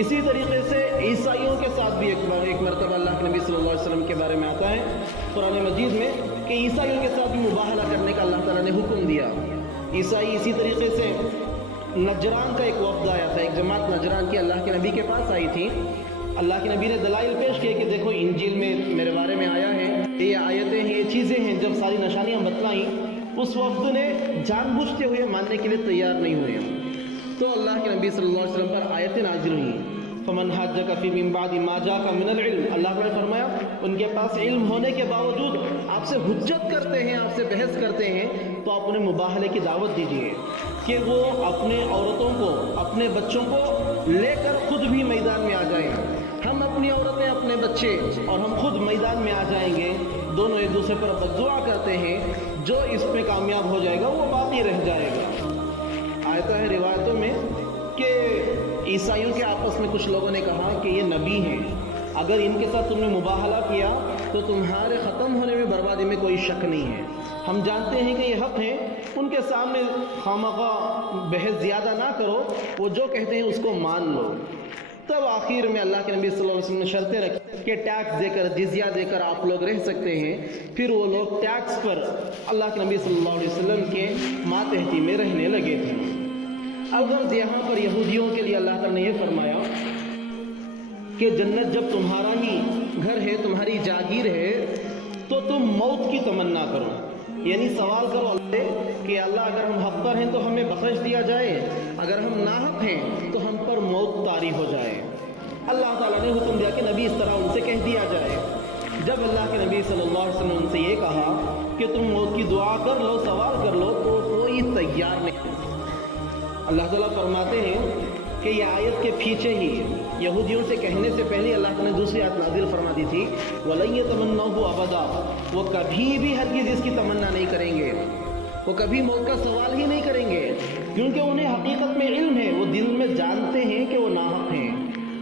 اسی طریقے سے عیسائیوں کے ساتھ بھی ایک مرتبہ اللہ کے نبی صلی اللہ علیہ وسلم کے بارے میں آتا ہے قرآن مجید میں کہ عیسائیوں کے ساتھ بھی مباہلہ کرنے کا اللہ تعالیٰ نے حکم دیا۔ عیسائی اسی طریقے سے نجران کا ایک وفد آیا تھا، ایک جماعت نجران کی اللہ کے نبی کے پاس آئی تھی۔ اللہ کے نبی نے دلائل پیش کیے کہ دیکھو انجیل میں میرے بارے میں آیا ہے، یہ آیتیں ہیں، یہ چیزیں ہیں۔ جب ساری نشانیاں بتلائیں اس وفد نے جان بوجھتے ہوئے ماننے کے لیے تیار نہیں ہوئے۔ تو اللہ کے نبی صلی اللہ علیہ وسلم پر آیتیں نازل ہوئیں، فمن حاجک فی من بعد ما جاءک من العلم۔ اللہ نے فرمایا ان کے پاس علم ہونے کے باوجود آپ سے حجت کرتے ہیں، آپ سے بحث کرتے ہیں، تو آپ انہیں مباہلے کی دعوت دیجیے کہ وہ اپنے عورتوں کو، اپنے بچوں کو لے کر خود بھی میدان میں آ جائیں۔ ہم اپنی عورتیں، اپنے بچے اور ہم خود میدان میں آ جائیں گے، دونوں ایک دوسرے پر بددعا کرتے ہیں، جو اس میں کامیاب ہو جائے گا وہ باقی رہ جائے گا۔ آتا ہے روایتوں میں کہ عیسائیوں کے آپس میں کچھ لوگوں نے کہا کہ یہ نبی ہیں، اگر ان کے ساتھ تم نے مباہلہ کیا تو تمہارے ختم ہونے میں، بربادی میں کوئی شک نہیں ہے۔ ہم جانتے ہیں کہ یہ حق ہیں، ان کے سامنے خامخواہ بحث زیادہ نہ کرو، وہ جو کہتے ہیں اس کو مان لو۔ تب آخر میں اللہ کے نبی صلی اللہ علیہ وسلم نے شرطیں رکھی کہ ٹیکس دے کر، جزیہ دے کر آپ لوگ رہ سکتے ہیں۔ پھر وہ لوگ ٹیکس پر اللہ کے نبی صلی اللہ علیہ وسلم کے ماتحتی میں رہنے لگے تھے۔ الغرض یہاں پر یہودیوں کے لیے اللہ تعالیٰ نے یہ فرمایا کہ جنت جب تمہارا ہی گھر ہے، تمہاری جاگیر ہے، تو تم موت کی تمنا کرو، یعنی سوال کرو اللہ سے کہ اللہ اگر ہم حق پر ہیں تو ہمیں بخش دیا جائے، اگر ہم ناحق ہیں تو ہم پر موت طاری ہو جائے۔ اللہ تعالیٰ نے حکم دیا کہ نبی اس طرح ان سے کہہ دیا جائے۔ جب اللہ کے نبی صلی اللہ علیہ وسلم نے ان سے یہ کہا کہ تم موت کی دعا کر لو، سوال کر لو، تو کوئی تیار نہیں۔ اللہ تعالیٰ فرماتے ہیں کہ یہ آیت کے پیچھے ہی یہودیوں سے کہنے سے پہلے اللہ تعالیٰ نے دوسری آیت نازل فرما دی تھی، وَلَن يَتَمَنَّوْهُ أَبَدًا، وہ کبھی بھی ہرگز اس کی تمنا نہیں کریں گے، وہ کبھی موت کا سوال ہی نہیں کریں گے، کیونکہ انہیں حقیقت میں علم ہے، وہ دل میں جانتے ہیں کہ وہ ناحق ہیں،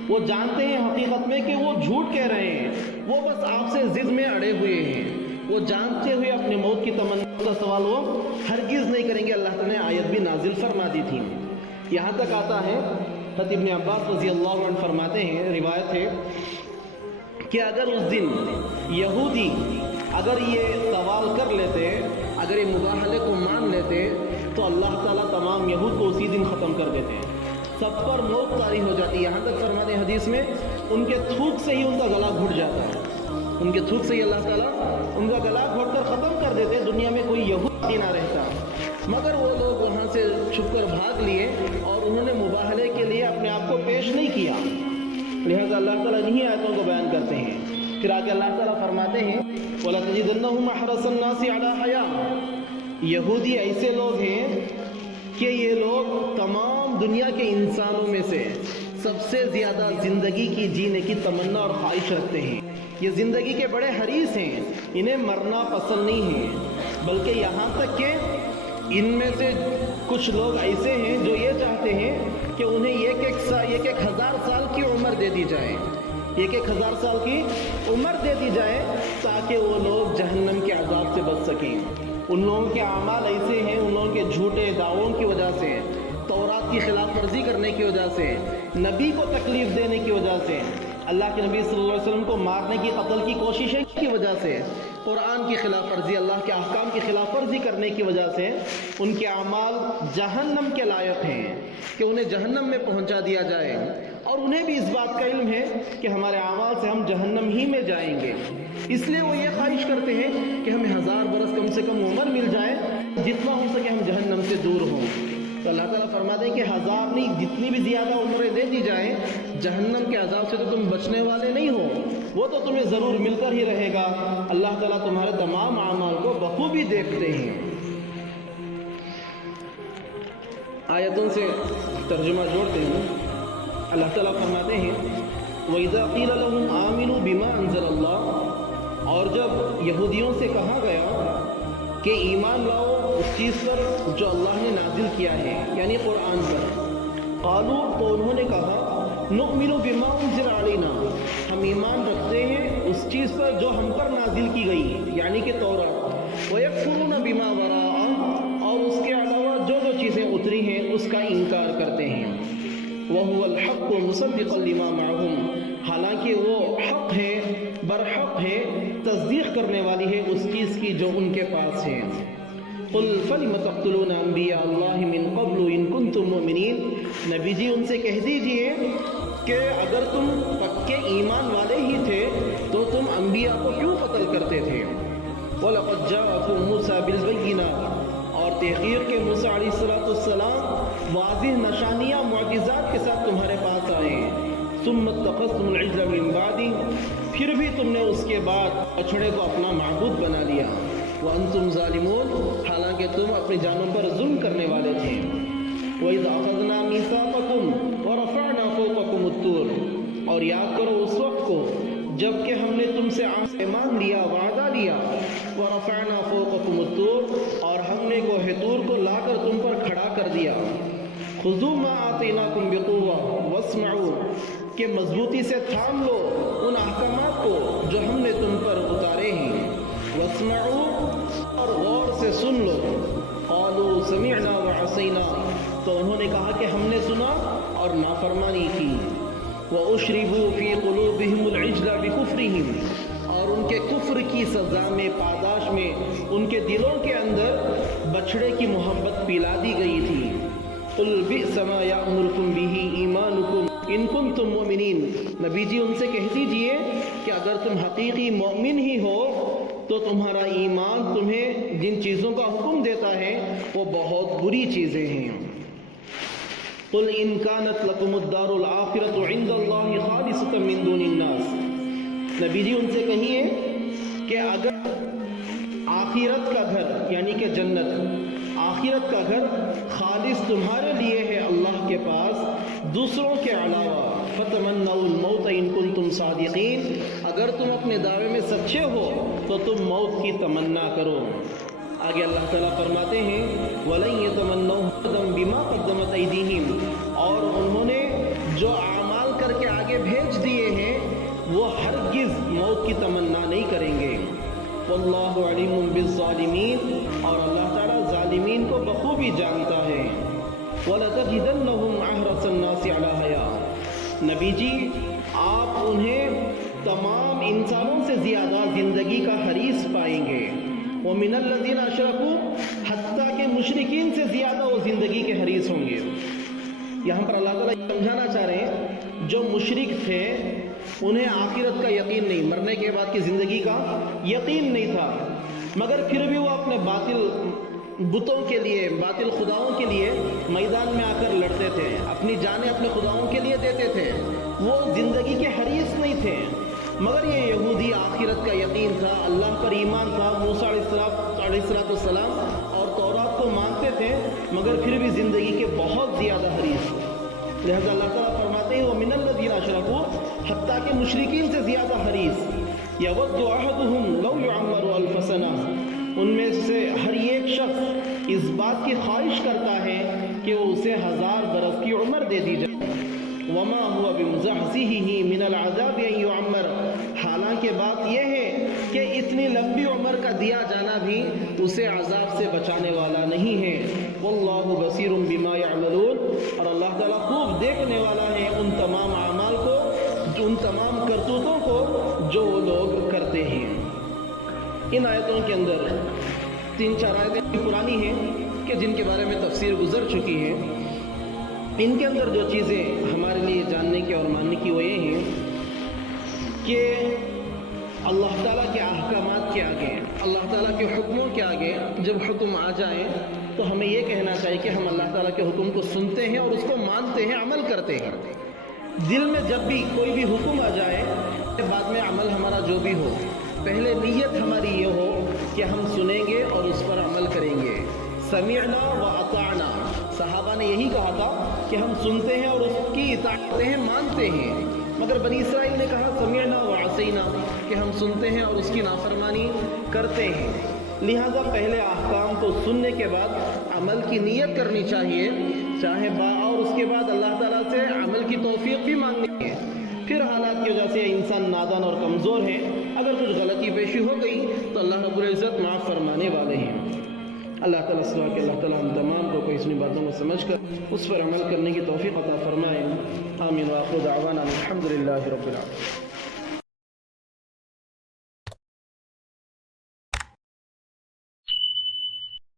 وہ جانتے ہیں حقیقت میں کہ وہ جھوٹ کہہ رہے ہیں، وہ بس آپ سے ضد میں اڑے ہوئے ہیں، وہ جانتے ہوئے اپنے موت کی تمنا کا سوال وہ ہرگز نہیں کریں گے۔ اللہ تعالیٰ نے آیت بھی نازل فرما دی تھی۔ یہاں تک آتا ہے، حضرت ابن عباس رضی اللہ عنہ فرماتے ہیں، روایت ہے کہ اگر اس دن یہودی اگر یہ سوال کر لیتے، اگر یہ مباہلے کو مان لیتے، تو اللہ تعالیٰ تمام یہود کو اسی دن ختم کر دیتے، سب پر موت طاری ہو جاتی۔ یہاں تک فرماتے ہیں حدیث میں ان کے تھوک سے ہی ان کا گلا گھٹ جاتا ہے، ان کے تھوک سے ہی اللہ تعالیٰ ان کا گلا گھوٹ کر ختم کر دیتے، دنیا میں کوئی یہودی نہ رہتا۔ مگر وہ لوگ وہاں سے چھپ کر بھاگ لیے اور انہوں نے مباہلے کے لیے اپنے آپ کو پیش نہیں کیا، لہذا اللہ تعالیٰ انہی آیتوں کو بیان کرتے ہیں۔ پھر آگے اللہ تعالیٰ فرماتے ہیں وَلَتَجِدَنَّهُمْ أَحْرَصَ النَّاسِ عَلَىٰ حَيَاةٍ، یہودی ایسے لوگ ہیں کہ یہ لوگ تمام دنیا کے انسانوں میں سے سب سے زیادہ زندگی کی جینے کی تمنا اور خواہش رکھتے ہیں، یہ زندگی کے بڑے حریص ہیں، انہیں مرنا پسند نہیں ہے، بلکہ یہاں تک کہ ان میں سے کچھ لوگ ایسے ہیں جو یہ چاہتے ہیں کہ انہیں ایک ہزار سال کی عمر دے دی جائے، ایک ہزار سال کی عمر دے دی جائے تاکہ وہ لوگ جہنم کے عذاب سے بچ سکیں۔ ان لوگوں کے اعمال ایسے ہیں، ان لوگوں کے جھوٹے دعووں کی وجہ سے، تورات کی خلاف ورزی کرنے کی وجہ سے، نبی کو تکلیف دینے کی وجہ سے، اللہ کے نبی صلی اللہ علیہ وسلم کو مارنے کی، قتل کی کوششیں کی وجہ سے، قرآن کی خلاف ورزی، اللہ کے احکام کی خلاف ورزی کرنے کی وجہ سے ان کے اعمال جہنم کے لائق ہیں کہ انہیں جہنم میں پہنچا دیا جائے، اور انہیں بھی اس بات کا علم ہے کہ ہمارے اعمال سے ہم جہنم ہی میں جائیں گے، اس لیے وہ یہ خواہش کرتے ہیں کہ ہمیں 1000 برس کم سے کم عمر مل جائے، جتنا ہو سکے ہم جہنم سے دور ہوں۔ تو اللہ تعالیٰ فرماتے ہیں کہ 1000 نہیں، جتنی بھی زیادہ عمریں دے دی جائیں، جہنم کے عذاب سے تو تم بچنے والے نہیں ہو، وہ تو تمہیں ضرور مل کر ہی رہے گا۔ اللہ تعالیٰ تمہارے تمام اعمال کو بخوبی دیکھتے ہیں۔ آیتوں سے ترجمہ جوڑتے ہیں، اللہ تعالیٰ فرماتے ہیں وَإِذَا قِيلَ لَهُمْ آمِنُوا بِمَا أَنزَلَ اللَّهُ، اور جب یہودیوں سے کہا گیا کہ ایمان لاؤ اس چیز پر جو اللہ نے نازل کیا ہے، یعنی قرآن پر، قالوا، تو انہوں نے کہا نؤمن بما انزل علینا، ہم ایمان رکھتے ہیں اس چیز پر جو ہم پر نازل کی گئی، یعنی کہ تورات، ویکفرون بما وراء، اور اس کے علاوہ جو چیزیں اتری ہیں اس کا انکار کرتے ہیں۔ وَهُوَ الْحَقُّ مُصَدِّقًا لِمَا مَعَهُمْ، حالانکہ وہ حق ہے، برحق ہے، تصدیق کرنے والی ہے اس چیز کی جو ان کے پاس ہے۔ قُلْ فَلِمَ تَقْتُلُونَ أَنْبِيَاءَ اللَّهِ مِنْ قَبْلُ إِن كُنْتُم مُؤْمِنِينَ، نبی جی ان سے کہہ دیجئے کہ اگر تم پکے ایمان والے ہی تھے تو تم انبیاء کو کیوں قتل کرتے تھے؟ وَلَقَدْ جَاءَكُم مُوسَىٰ بِالْبَيِّنَاتِ، اور تحقیق کے موسیٰ علیہ السلام واضح نشانیاں معجزات کے ساتھ تمہارے پاس آئے۔ ثُمَّ اتَّخَذْتُمُ الْعِجْلَ مِن بَعْدِهِ، پھر بھی تم نے اس کے بعد بچڑے کو اپنا معبود بنا لیا۔ وَأَنْتُمْ ظَالِمُونَ، حالانکہ تم اپنی جانوں پر ظلم کرنے والے تھے۔ وَإِذْ أَخَذْنَا مِيثَاقَكُمْ وَرَفَعْنَا فَوْقَكُمُ الطُّورَ، اور یاد کرو اس وقت کو جب کہ ہم نے تم سے ایمان لیا، وعدہ لیا۔ وَرَفَعْنَا فَوْقَكُمُ الطُّورَ، اور ہم نے کوہ طور کو لا کر تم پر کھڑا کر دیا۔ خُذُوا مَا آتَيْنَاكُمْ بِقُوَّةٍ وَاسْمَعُوا، کہ مضبوطی سے تھام لو ان احکامات کو جو ہم نے تم پر اتارے ہیں۔ وَاسْمَعُوا، اور غور سے سن لو۔ قَالُوا سَمِعْنَا وَعَصَيْنَا، تو انہوں نے کہا کہ ہم نے سنا اور نافرمانی کی۔ وَأُشْرِبُوا فِي قُلُوبِهِمُ الْعِجْلَ بِكُفْرِهِمْ، اور ان کے کفر کی سزا میں، پاداش میں، ان کے دلوں کے اندر بچڑے کی محبت پلا دی گئی تھی۔ قُلْ بِئْسَ مَا يَأْمُرُكُمْ بِهِ إِيمَانُكُمْ إِن كُنتُم مُؤْمِنِينَ، نبی جی ان سے کہہ دیجئے کہ اگر تم حقیقی مومن ہی ہو تو تمہارا ایمان تمہیں جن چیزوں کا حکم دیتا ہے وہ بہت بری چیزیں ہیں۔ قُلْ إِن كَانَتْ لَكُمُ الدَّارُ الْآخِرَةُ عِندَ اللَّهِ خَالِصَةً مِّن دُونِ النَّاسِ، نبی جی ان سے کہیے کہ اگر آخرت کا گھر یعنی کہ جنت، آخرت کا گھر خالص تمہارے لیے ہے اللہ کے پاس دوسروں کے علاوہ، فَتَمَنَّوُا الْمَوْتَ إِن كُنتُمْ صَادِقِينَ، اگر تم اپنے دعوے میں سچے ہو تو تم موت کی تمنا کرو۔ آگے اللہ تعالیٰ فرماتے ہیں وَلَن يَتَمَنَّوْهُ أَبَدًا بِمَا قَدَّمَتْ أَيْدِيهِمْ، اور انہوں نے جو اعمال کر کے آگے بھیج دیے ہیں وہ ہرگز موت کی تمنا نہیں کریں گے۔ وَاللَّهُ عَلِيمٌ بِالظَّالِمِينَ، اور اللہ تعالیٰ ظالمین کو بخوبی جانتا ہے۔ وَلَتَجِدَنَّهُمْ أَحْرَصَ النَّاسِ عَلَىٰ حَيَاةٍ، نبی جی آپ انہیں تمام انسانوں سے زیادہ زندگی کا حریص پائیں گے۔ وَمِنَ الَّذِينَ أَشْرَكُوا، حتیٰ کہ مشرکین سے زیادہ وہ زندگی کے حریص ہوں گے۔ یہاں پر اللہ تعالیٰ سمجھانا چاہ رہے ہیں جو مشرک تھے انہیں آخرت کا یقین نہیں، مرنے کے بعد کی زندگی کا یقین نہیں تھا، مگر پھر بھی وہ اپنے باطل بتوں کے لیے، باطل خداؤں کے لیے میدان میں آ کر لڑتے تھے، اپنی جانیں اپنے خداؤں کے لیے دیتے تھے، وہ زندگی کے حریص نہیں تھے۔ مگر یہ یہودی آخرت کا یقین تھا، اللہ پر ایمان تھا، موسیٰ علیہ السلام اور تورات کو مانتے تھے، مگر پھر بھی زندگی کے بہت زیادہ حریص۔ لہذا اللہ تعالیٰ فرماتے ہیں وَمِنَ الَّذِينَ أَشْرَكُوا، حتیٰ کہ مشرکین سے زیادہ حریص۔ يَوَدُّ أَحَدُهُمْ لَوْ يُعَمَّرُ أَلْفَ سَنَةٍ، ان میں سے ہر ایک شخص اس بات کی خواہش کرتا ہے کہ وہ اسے 1000 برس کی عمر دے دی جائے۔ وَمَا هُوَ بِمُزَحْزِحِهِ مِنَ الْعَذَابِ أَن يُعَمَّرَ، حالانکہ بات یہ ہے کہ اتنی لمبی عمر کا دیا جانا بھی اسے عذاب سے بچانے والا نہیں ہے۔ وَاللَّهُ بَصِيرٌ بِمَا يَعْمَلُونَ، اور اللہ تعالیٰ خوب دیکھنے والا ہے ان تمام اعمال کو، ان تمام کرتوتوں کو جو وہ لوگ کرتے ہیں۔ ان آیتوں کے اندر 3-4 آیتیں پرانی ہیں کہ جن کے بارے میں تفسیر گزر چکی ہے۔ ان کے اندر جو چیزیں ہمارے لیے جاننے کی اور ماننے کی وہ یہ ہیں کہ اللہ تعالیٰ کے احکامات کے آگے، اللہ تعالیٰ کے حکموں کے آگے جب حکم آ جائیں تو ہمیں یہ کہنا چاہیے کہ ہم اللہ تعالیٰ کے حکم کو سنتے ہیں اور اس کو مانتے ہیں، عمل کرتے ہیں۔ دل میں جب بھی کوئی بھی حکم آ جائے، بعد میں عمل ہمارا جو بھی ہو، پہلے نیت ہماری یہ ہو کہ ہم سنیں گے اور اس پر عمل کریں گے۔ سمعنا و اطعنا، صحابہ نے یہی کہا تھا کہ ہم سنتے ہیں اور اس کی اطاعت کرتے ہیں، مانتے ہیں، مگر بنی اسرائیل نے کہا سمعنا و عصینا، کہ ہم سنتے ہیں اور اس کی نافرمانی کرتے ہیں۔ لہذا پہلے احکام کو سننے کے بعد عمل کی نیت کرنی چاہیے، چاہے اور اس کے بعد اللہ تعالیٰ سے عمل کی توفیق بھی مانگنی ہے۔ پھر حالات کی وجہ سے انسان نادان اور کمزور ہے، اگر کچھ غلطی پیشی ہو گئی تو اللہ رب العزت معاف فرمانے والے ہیں۔ اللہ تعالیٰ سے دعا کہ اللہ تعالیٰ ہم تمام کو اپنی باتوں کو سمجھ کر اس پر عمل کرنے کی توفیق عطا فرمائے. آمین. وآخر دعوانا الحمد للہ رب العالمین.